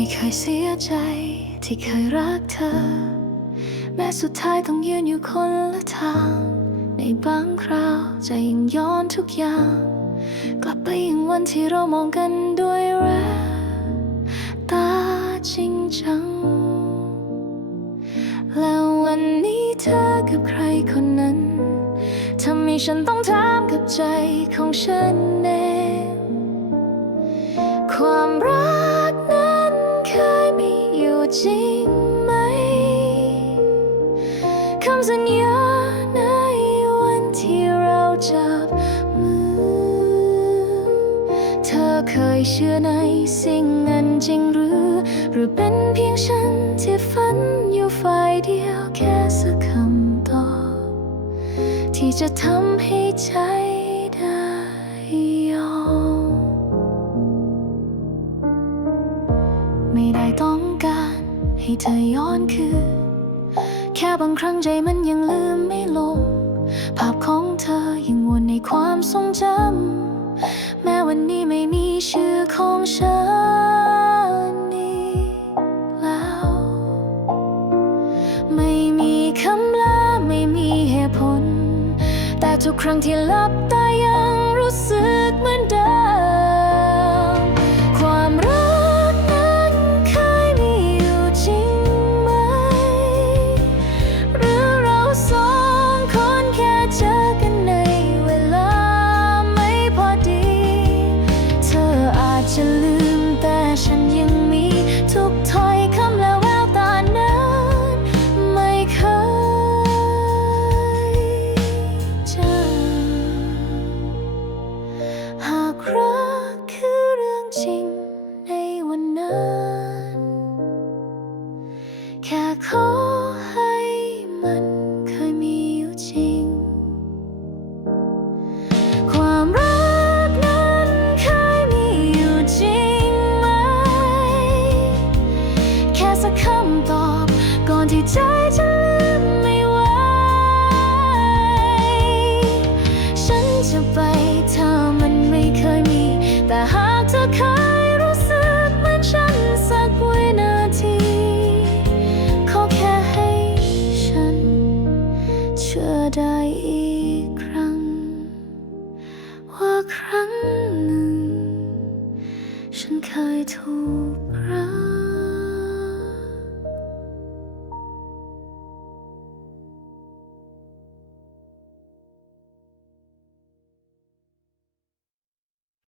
ไม่เคยเสียใจที่เคยรักเธอ แม้สุดท้ายต้องยืนอยู่คนละทาง ในบางคราวใจยังย้อนทุกอย่าง กลับไปยังวันที่เรามองกันด้วยแววตาจริงจัง แล้ววันนี้เธอกับใครคนนั้นทำให้ฉันต้องถามกับใจของฉันเอง จริงไหมคำสัญญาในวันที่เราจับมือ เธอเคยเชื่อในสิ่งนั้นจริงหรือ หรือเป็นเพียงฉันที่ฝันอยู่ฝ่ายเดียวแค่สักคำตอบที่จะทำให้ใจได้ยอมไม่ได้ต้องการ ให้เธอย้อนคืนแค่บางครั้งใจมันยังลืมไม่ลง ภาพของเธอยังวนในความทรงจำ แม้วันนี้ไม่มีชื่อของฉันอีกแล้ว ไม่มีคำลาไม่มีเหตุผล แต่ทุกครั้งที่หลับตายังรู้สึกเหมือนเดิม ที่ใจจะลืมไม่ไหว ฉันจะไปถ้ามันไม่เคยมี แต่หากเธอเคยรู้สึกเหมือนฉันสักวินาที ขอแค่ให้ฉัน เชื่อได้อีกครั้ง ว่าครั้งหนึ่ง ฉันเคยถูกรัก